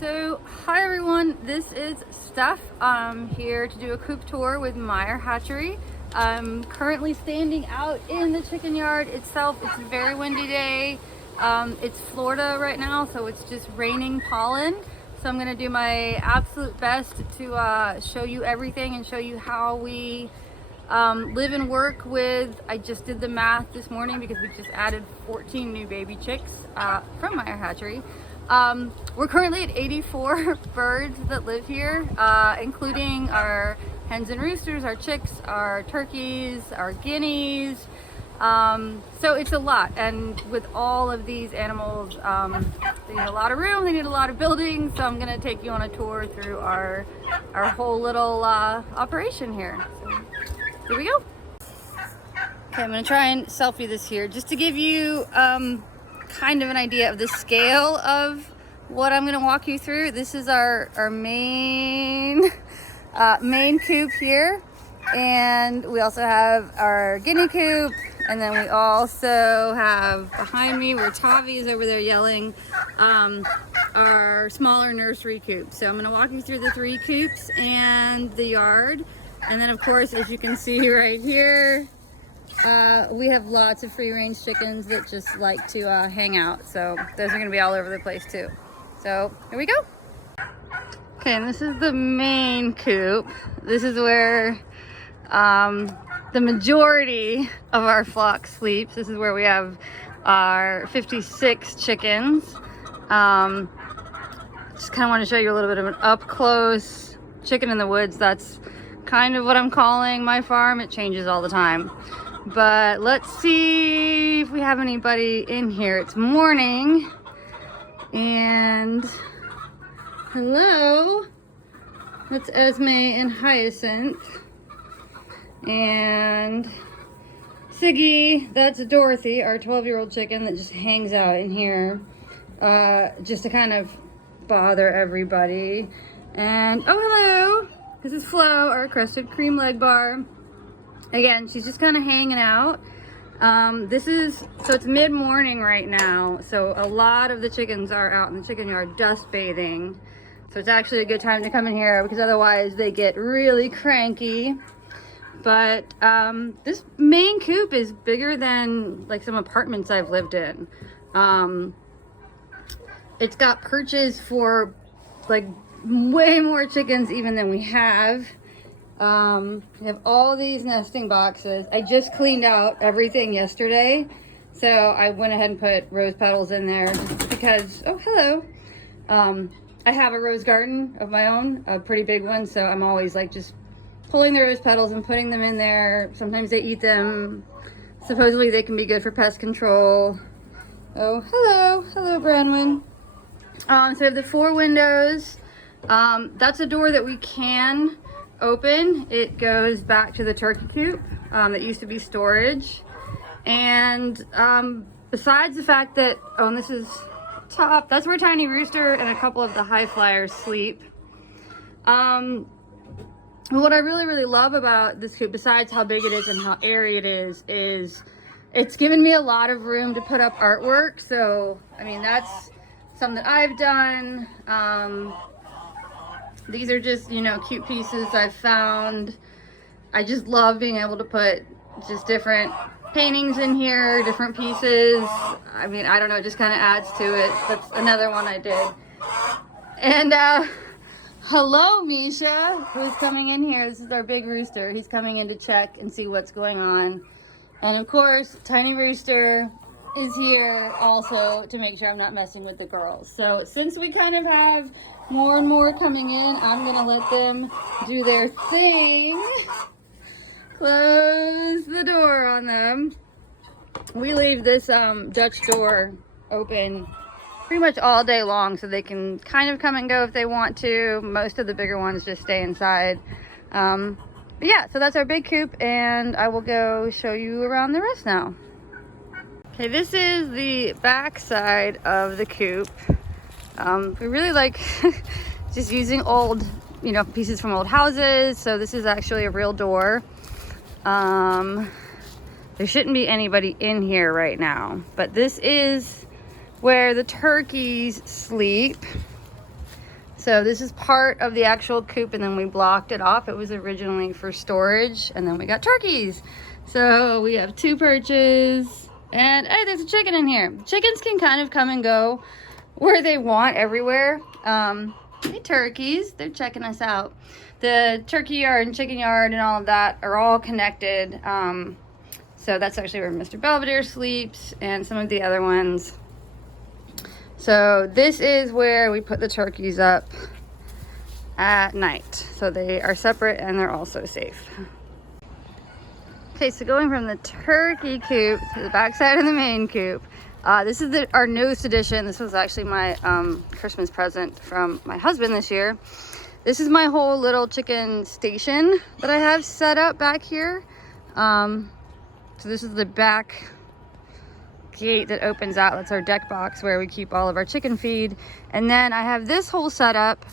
So, hi everyone, this is Steph. I'm here to do a coop tour with Meyer Hatchery. I'm currently standing out in the chicken yard itself. It's a very windy day. It's Florida right now, so it's just raining pollen. So I'm gonna do my absolute best to show you everything and show you how we live and work with, I just did the math this morning because we just added 14 new baby chicks from Meyer Hatchery. We're currently at 84 birds that live here, including our hens and roosters, our chicks, our turkeys, our guineas. So it's a lot, and with all of these animals, they need a lot of room, they need a lot of buildings, so I'm going to take you on a tour through our whole little operation here. So, here we go. Okay, I'm going to try and selfie this here just to give you kind of an idea of the scale of what I'm going to walk you through. This is our main coop here, and we also have our guinea coop, and then we also have behind me where Tavi is over there yelling, our smaller nursery coop. So I'm going to walk you through the 3 coops and the yard, and then of course, as you can see right here, we have lots of free range chickens that just like to hang out. So those are going to be all over the place too. So here we go. Okay, and this is the main coop. This is where the majority of our flock sleeps. This is where we have our 56 chickens. Just kind of want to show you a little bit of an up close chicken in the woods. That's kind of what I'm calling my farm. It changes all the time. But let's see if we have anybody in here. It's morning, and hello, that's Esme and Hyacinth, and Siggy, that's Dorothy, our 12-year-old chicken that just hangs out in here just to kind of bother everybody. And oh, hello, this is Flo, our crested cream leg bar. Again, she's just kind of hanging out. So it's mid-morning right now, so a lot of the chickens are out in the chicken yard dust bathing. So it's actually a good time to come in here because otherwise they get really cranky. But this main coop is bigger than like some apartments I've lived in. It's got perches for like way more chickens even than we have. We have all these nesting boxes. I just cleaned out everything yesterday, so I went ahead and put rose petals in there just because, oh, hello. I have a rose garden of my own, a pretty big one, so I'm always like just pulling the rose petals and putting them in there. Sometimes they eat them. Supposedly they can be good for pest control. Oh, hello, Branwyn. So we have the 4 windows. That's a door that we can open. It goes back to the turkey coop that used to be storage. And besides the fact that, oh, and this is top, that's where Tiny Rooster and a couple of the high flyers sleep. What I really love about this coop, besides how big it is and how airy it is it's given me a lot of room to put up artwork. So I mean, that's something that I've done. These are just, you know, cute pieces I've found. I just love being able to put just different paintings in here, different pieces. I mean, I don't know, it just kind of adds to it. That's another one I did. And hello, Misha, who's coming in here. This is our big rooster. He's coming in to check and see what's going on. And of course, Tiny Rooster is here also to make sure I'm not messing with the girls. So since we kind of have more and more coming in, I'm gonna let them do their thing. Close the door on them. We leave this Dutch door open pretty much all day long so they can kind of come and go if they want to. Most of the bigger ones just stay inside. But yeah, so that's our big coop, and I will go show you around the rest now. Okay, this is the back side of the coop. We really like just using old, you know, pieces from old houses. So this is actually a real door. There shouldn't be anybody in here right now, but this is where the turkeys sleep. So this is part of the actual coop, and then we blocked it off. It was originally for storage, and then we got turkeys. So we have 2 perches, and hey, there's a chicken in here. Chickens can kind of come and go where they want everywhere. Hey, turkeys, they're checking us out. The turkey yard and chicken yard and all of that are all connected. So that's actually where Mr. Belvedere sleeps and some of the other ones. So this is where we put the turkeys up at night. So they are separate and they're also safe. Okay, so going from the turkey coop to the backside of the main coop. This is our newest addition. This was actually my Christmas present from my husband this year. This is my whole little chicken station that I have set up back here. So this is the back gate that opens out. That's our deck box where we keep all of our chicken feed. And then I have this whole setup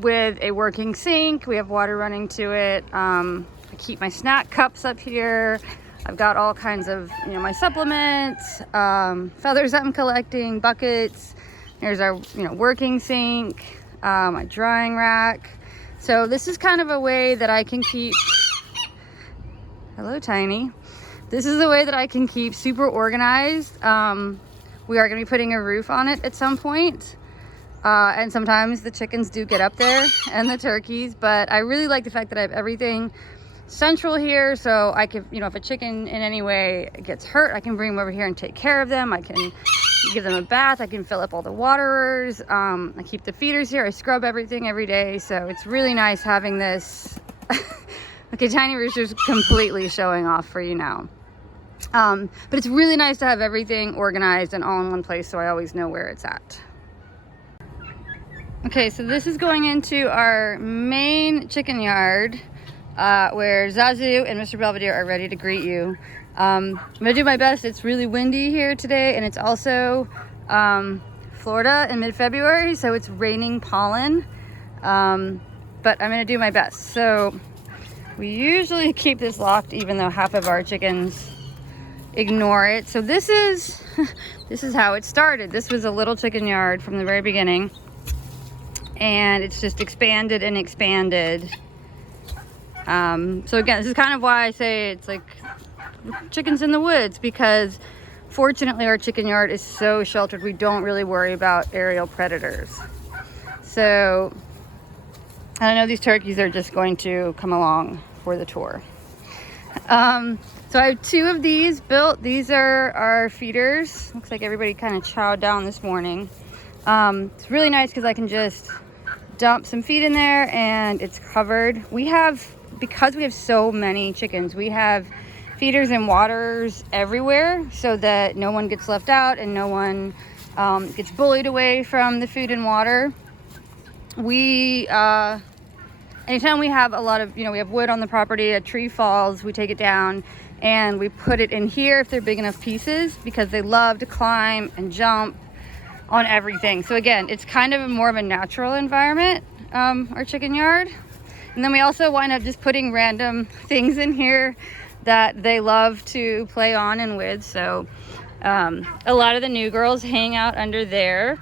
with a working sink. We have water running to it. I keep my snack cups up here. I've got all kinds of, my supplements, feathers that I'm collecting, buckets. Here's our, working sink, my drying rack. So this is kind of a way that I can keep, hello, Tiny. This is the way that I can keep super organized. We are gonna be putting a roof on it at some point. And sometimes the chickens do get up there and the turkeys, but I really like the fact that I have everything central here, so I can, if a chicken in any way gets hurt, I can bring them over here and take care of them. I can give them a bath. I can fill up all the waterers. I keep the feeders here. I scrub everything every day, so it's really nice having this. Okay, Tiny Rooster's completely showing off for you now. But it's really nice to have everything organized and all in one place, so I always know where it's at. Okay, so this is going into our main chicken yard. Where Zazu and Mr. Belvedere are ready to greet you. I'm gonna do my best. It's really windy here today, and it's also Florida in mid-February, so it's raining pollen. But I'm gonna do my best. So we usually keep this locked, even though half of our chickens ignore it. So this is how it started. This was a little chicken yard from the very beginning, and it's just expanded and expanded. So again, this is kind of why I say it's like chickens in the woods, because fortunately our chicken yard is so sheltered, we don't really worry about aerial predators. So I know these turkeys are just going to come along for the tour. So I have 2 of these built. These are our feeders. Looks like everybody kind of chowed down this morning. It's really nice because I can just dump some feed in there and it's covered. Because we have so many chickens, we have feeders and waters everywhere so that no one gets left out and no one gets bullied away from the food and water. Anytime we have a lot of, we have wood on the property, a tree falls, we take it down and we put it in here if they're big enough pieces, because they love to climb and jump on everything. So again, it's kind of more of a natural environment, our chicken yard. And then we also wind up just putting random things in here that they love to play on and with. So a lot of the new girls hang out under there.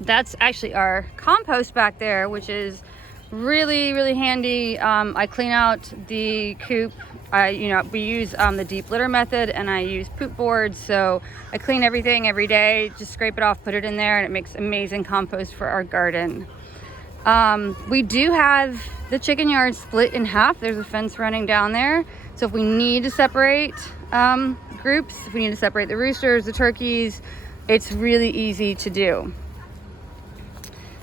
That's actually our compost back there, which is really, really handy. I clean out the coop. We use the deep litter method, and I use poop boards. So I clean everything every day, just scrape it off, put it in there, and it makes amazing compost for our garden. We do have the chicken yard split in half. There's a fence running down there. So if we need to separate groups, if we need to separate the roosters, the turkeys, it's really easy to do.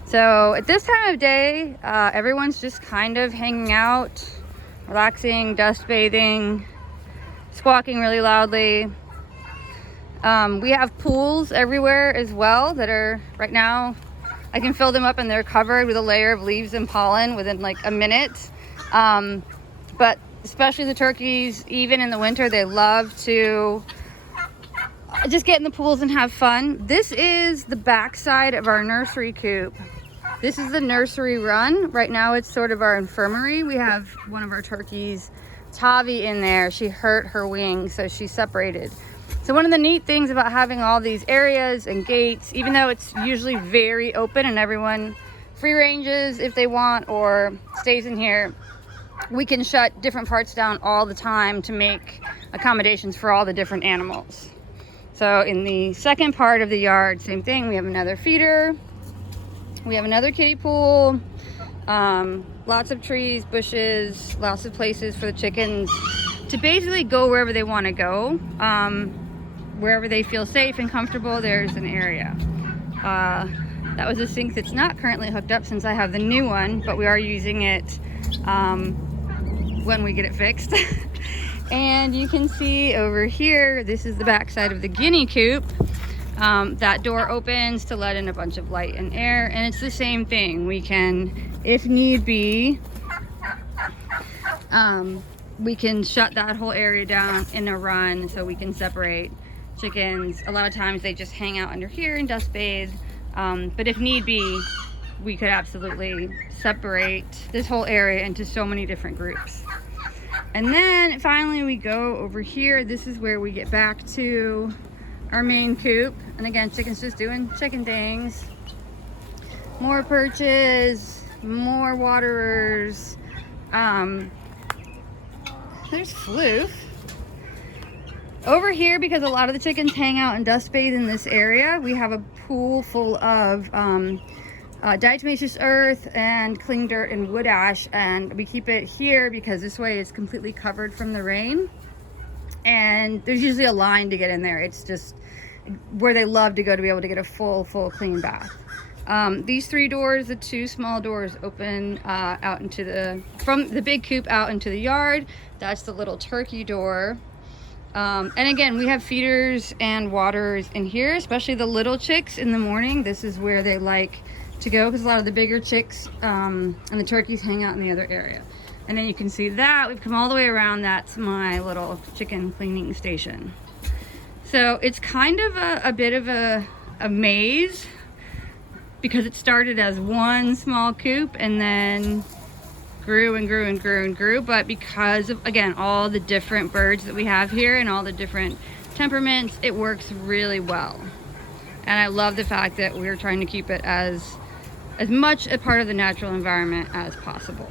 So at this time of day, everyone's just kind of hanging out, relaxing, dust bathing, squawking really loudly. We have pools everywhere as well that are right now, I can fill them up and they're covered with a layer of leaves and pollen within like a minute. But especially the turkeys, even in the winter, they love to just get in the pools and have fun. This is the backside of our nursery coop. This is the nursery run. Right now it's sort of our infirmary. We have one of our turkeys, Tavi, in there. She hurt her wing, so she's separated. So one of the neat things about having all these areas and gates, even though it's usually very open and everyone free ranges if they want or stays in here, we can shut different parts down all the time to make accommodations for all the different animals. So in the second part of the yard, same thing. We have another feeder. We have another kiddie pool. Lots of trees, bushes, lots of places for the chickens to basically go wherever they want to go. Wherever they feel safe and comfortable, there's an area. That was a sink that's not currently hooked up since I have the new one, but we are using it when we get it fixed. And you can see over here, this is the back side of the guinea coop. That door opens to let in a bunch of light and air, and it's the same thing. We can, if need be, we can shut that whole area down in a run so we can separate chickens. A lot of times they just hang out under here and dust bathe, but if need be, we could absolutely separate this whole area into so many different groups. And then finally we go over here. This is where we get back to our main coop. And again, chickens just doing chicken things. More perches, more waterers. There's Floof. Over here, because a lot of the chickens hang out and dust bathe in this area, we have a pool full of diatomaceous earth and cling dirt and wood ash, and we keep it here because this way it's completely covered from the rain, and there's usually a line to get in there. It's just where they love to go to be able to get a full clean bath. These three doors, the two small doors, open out into from the big coop out into the yard. That's the little turkey door. And again, we have feeders and waters in here, especially the little chicks in the morning. This is where they like to go because a lot of the bigger chicks and the turkeys hang out in the other area. And then you can see that we've come all the way around. That's my little chicken cleaning station. So it's kind of a bit of a maze because it started as one small coop and then grew and grew and grew and grew. But because of, again, all the different birds that we have here and all the different temperaments, it works really well. And I love the fact that we're trying to keep it as much a part of the natural environment as possible.